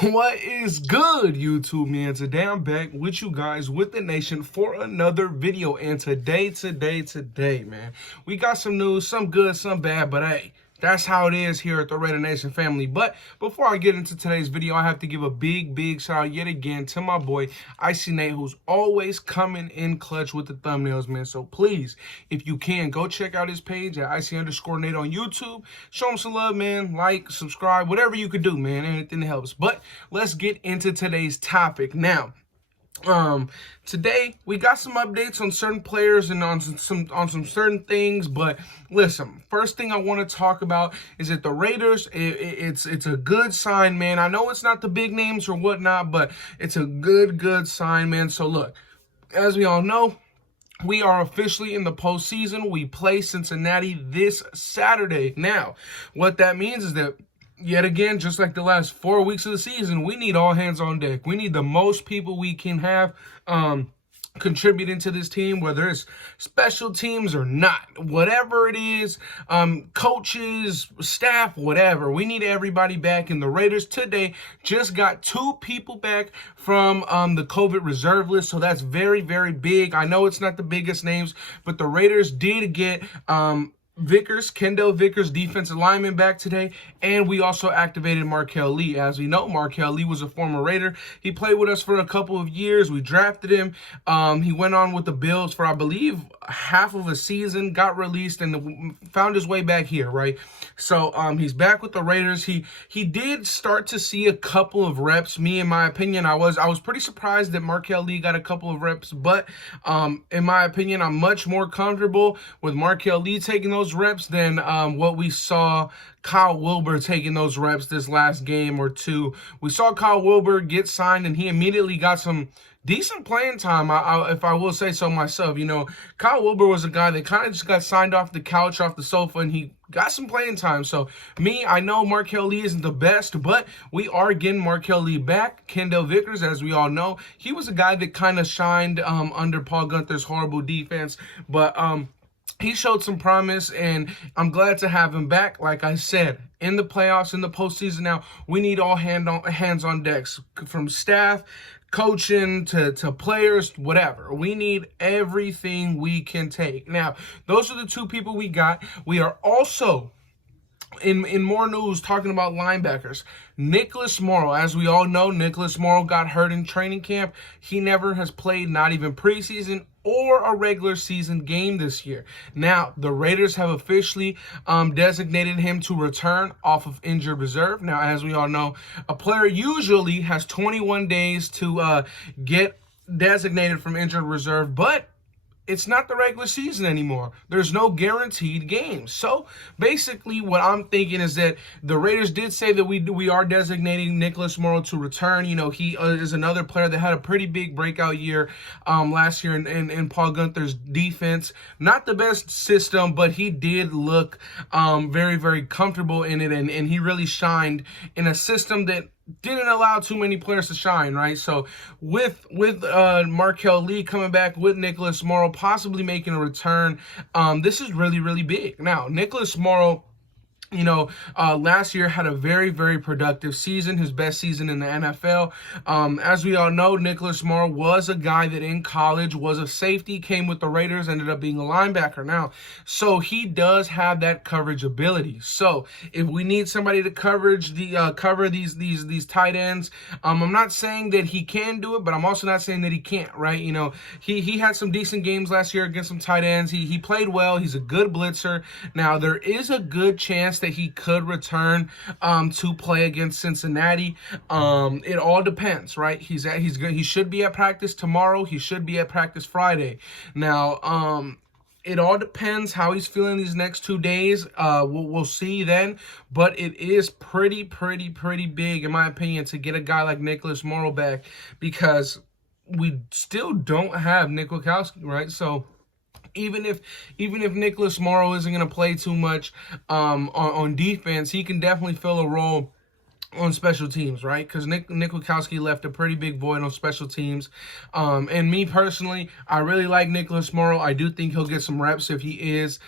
What is good, YouTube, man? Today I'm back with you guys, with the nation, for another video. And today, man, we got some news, some good, some bad, but hey, that's how it is here at the Raider Nation family. But before I get into today's video, I have to give a big shout out yet again to my boy, Icy Nate, who's always coming in clutch with the thumbnails, man. So please, if you can, go check out his page at Icy_Nate on YouTube. Show him some love, man. Like, subscribe, whatever you could do, man. Anything helps. But let's get into today's topic. Now, today we got some updates on certain players and on some certain things, but listen, first thing I want to talk about is that the Raiders, it's a good sign, man. I know it's not the big names or whatnot, but it's a good sign, man. So look, as we all know, we are officially in the postseason. We play Cincinnati this Saturday. Now, what that means is that, yet again, just like the last 4 weeks of the season, we need all hands on deck. We need the most people we can have contributing to this team, whether it's special teams or not. Whatever it is, coaches, staff, whatever. We need everybody back. And the Raiders today just got 2 people back from the COVID reserve list. So that's very big. I know it's not the biggest names, but the Raiders did get Kendall Vickers, defensive lineman, back today, and we also activated Markel Lee. As we know, Markel Lee was a former Raider. He played with us for a couple of years. We drafted him. He went on with the Bills for, I believe, half of a season, got released, and found his way back here, right? So he's back with the Raiders. He did start to see a couple of reps. Me, in my opinion, I was pretty surprised that Markel Lee got a couple of reps, but in my opinion, I'm much more comfortable with Markel Lee taking those reps than what we saw Kyle Wilbur taking those reps this last game or two. We saw Kyle Wilbur get signed, and he immediately got some decent playing time, if I will say so myself. You know, Kyle Wilbur was a guy that kind of just got signed off the couch, off the sofa, and he got some playing time. So, I know Markel Lee isn't the best, but we are getting Markel Lee back. Kendall Vickers, as we all know, he was a guy that kind of shined under Paul Guenther's horrible defense, but he showed some promise, and I'm glad to have him back. Like I said, in the playoffs, in the postseason now, we need all hands on decks, from staff, coaching, to players, whatever. We need everything we can take. Now, those are the 2 people we got. We are also, in more news, talking about linebackers. Nicholas Morrow, as we all know, Nicholas Morrow got hurt in training camp. He never has played, not even preseason or a regular season game this year. Now, the Raiders have officially designated him to return off of injured reserve. Now, as we all know, a player usually has 21 days to get designated from injured reserve, but it's not the regular season anymore. There's no guaranteed games. So basically what I'm thinking is that the Raiders did say that we are designating Nicholas Morrow to return. You know, he is another player that had a pretty big breakout year last year in Paul Guenther's defense. Not the best system, but he did look very comfortable in it, and he really shined in a system that didn't allow too many players to shine, right? So with Markel Lee coming back, with Nicholas Morrow possibly making a return, this is really big. Now, Nicholas Morrow, you know, last year had a very productive season, his best season in the NFL. As we all know, Nicholas Morrow was a guy that in college was a safety, came with the Raiders, ended up being a linebacker now. So he does have that coverage ability. So if we need somebody to cover these tight ends, I'm not saying that he can do it, but I'm also not saying that he can't, right? You know, he had some decent games last year against some tight ends. He played well. He's a good blitzer. Now, there is a good chance that he could return to play against Cincinnati. It all depends, right? He should be at practice tomorrow. He should be at practice Friday. Now, it all depends how he's feeling these next 2 days. We'll see then. But it is pretty big, in my opinion, to get a guy like Nicholas Morrow back, because we still don't have Nick Wachowski, right? So even if Nicholas Morrow isn't going to play too much on defense, he can definitely fill a role on special teams, right? Because Nick Wachowski left a pretty big void on special teams. And me personally, I really like Nicholas Morrow. I do think he'll get some reps if he is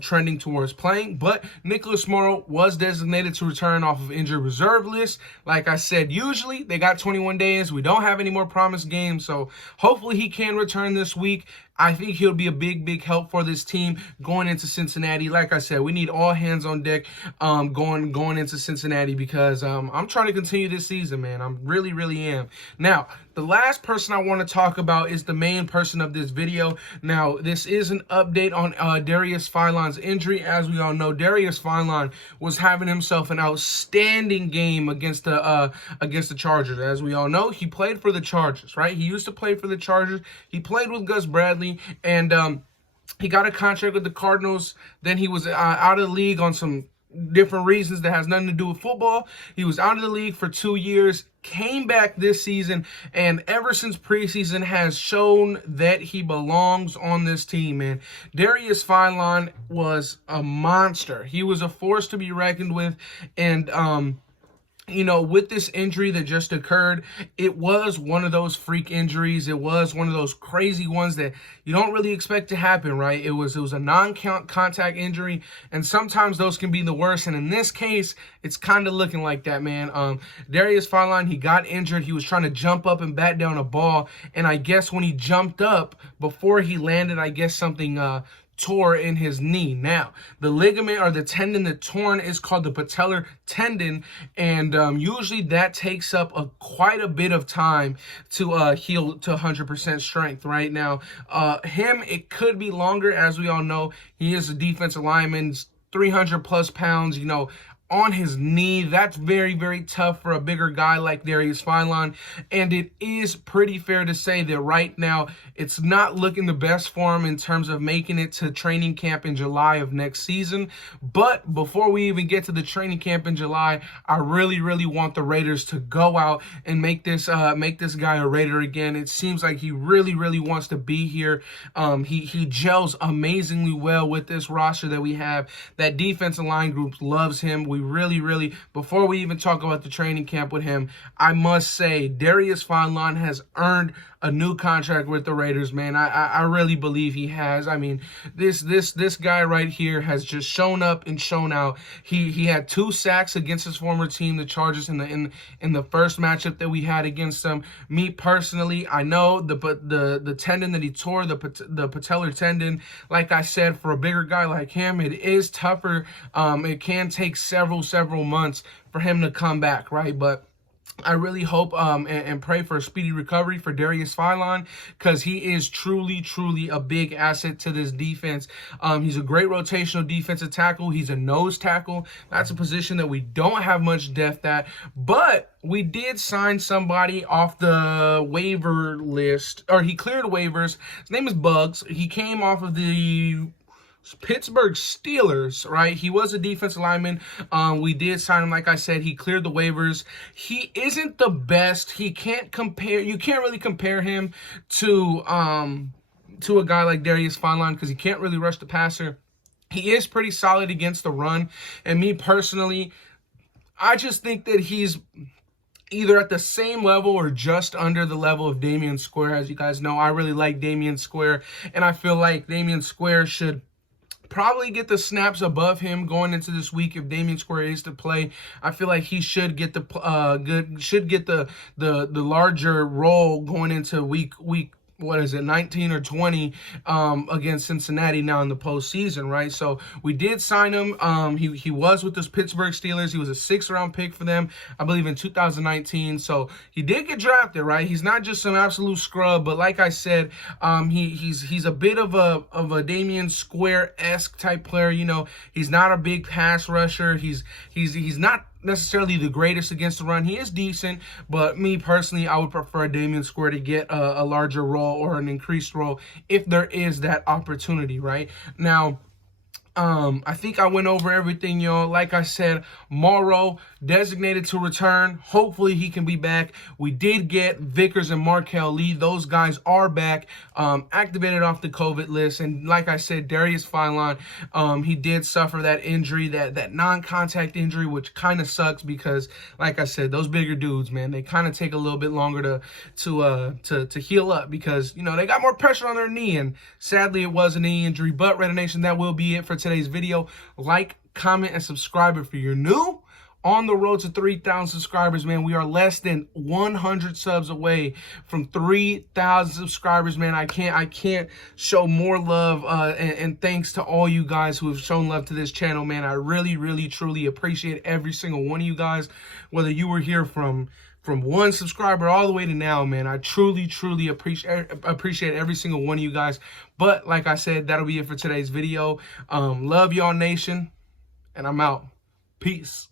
trending towards playing. But Nicholas Morrow was designated to return off of injured reserve list. Like I said, usually they got 21 days. We don't have any more promised games, so hopefully he can return this week. I think he'll be a big help for this team going into Cincinnati. Like I said, we need all hands on deck going into Cincinnati because I'm trying to continue this season, man. I really am. Now, the last person I want to talk about is the main person of this video. Now, this is an update on Darius Philon's injury. As we all know, Darius Philon was having himself an outstanding game against the Chargers. As we all know, he played for the Chargers, right? He used to play for the Chargers. He played with Gus Bradley. And he got a contract with the Cardinals. Then he was out of the league on some different reasons that has nothing to do with football. He was out of the league for 2 years, came back this season, and ever since preseason has shown that he belongs on this team, man. Darius Philon was a monster. He was a force to be reckoned with, and you know, with this injury that just occurred, it was one of those freak injuries. It was one of those crazy ones that you don't really expect to happen, right? It was a non-contact injury, and sometimes those can be the worst. And in this case, it's kind of looking like that, man. Darius Philon, he got injured. He was trying to jump up and bat down a ball, and I guess when he jumped up, before he landed, I guess something tore in his knee. Now, the ligament or the tendon that torn is called the patellar tendon, and usually that takes up quite a bit of time to heal to 100% strength. Right now, it could be longer. As we all know, he is a defensive lineman, 300 plus pounds, you know, on his knee. That's very tough for a bigger guy like Darius Philon, and it is pretty fair to say that right now it's not looking the best for him in terms of making it to training camp in July of next season. But before we even get to the training camp in July, I really want the Raiders to go out and make this guy a Raider again. It seems like he really wants to be here. He gels amazingly well with this roster that we have. That defensive line group loves him. We really, before we even talk about the training camp with him, I must say Darius Philon has earned a new contract with the Raiders, man. I really believe he has. I mean, this guy right here has just shown up and shown out. He had 2 sacks against his former team, the Chargers, in the first matchup that we had against them. Me personally, I know the tendon that he tore, the patellar tendon, like I said, for a bigger guy like him, it is tougher. It can take several months for him to come back, right? But I really hope and pray for a speedy recovery for Darius Philon, because he is truly a big asset to this defense. He's a great rotational defensive tackle. He's a nose tackle. That's a position that we don't have much depth at, but we did sign somebody off the waiver list, or he cleared waivers. His name is Bugs. He came off of the Pittsburgh Steelers, right? He was a defensive lineman. We did sign him, like I said. He cleared the waivers. He isn't the best. You can't really compare him to a guy like Darius Philon, because he can't really rush the passer. He is pretty solid against the run, and me personally, I just think that he's either at the same level or just under the level of Damian Square. As you guys know, I really like Damian Square, and I feel like Damian Square should probably get the snaps above him going into this week. If Damian Square is to play, I feel like he should get the larger role going into week what is it, 19 or 20 against Cincinnati now in the postseason, right? So we did sign him. He was with the Pittsburgh Steelers. He was a 6th-round pick for them, I believe, in 2019. So he did get drafted, right? He's not just some absolute scrub, but like I said, he's a bit of a Damian Square-esque type player. You know, he's not a big pass rusher. He's not necessarily the greatest against the run. He is decent, but me personally, I would prefer Damian Square to get a larger role or an increased role if there is that opportunity, right? Now, I think I went over everything, y'all. Like I said, Morrow designated to return. Hopefully he can be back. We did get Vickers and Markel Lee. Those guys are back, activated off the COVID list. And like I said, Darius Philon, he did suffer that injury, that non-contact injury, which kind of sucks because, like I said, those bigger dudes, man, they kind of take a little bit longer to heal up because, you know, they got more pressure on their knee. And sadly, it was a knee injury. But Raider Nation, that will be it for today's video. Like, comment, and subscribe if you're new. On the road to 3,000 subscribers, man. We are less than 100 subs away from 3,000 subscribers, man. I can't show more love and thanks to all you guys who have shown love to this channel, man. I really, really, truly appreciate every single one of you guys, whether you were here from 1 subscriber all the way to now, man. I truly, truly appreciate every single one of you guys. But like I said, that'll be it for today's video. Love y'all, nation, and I'm out. Peace.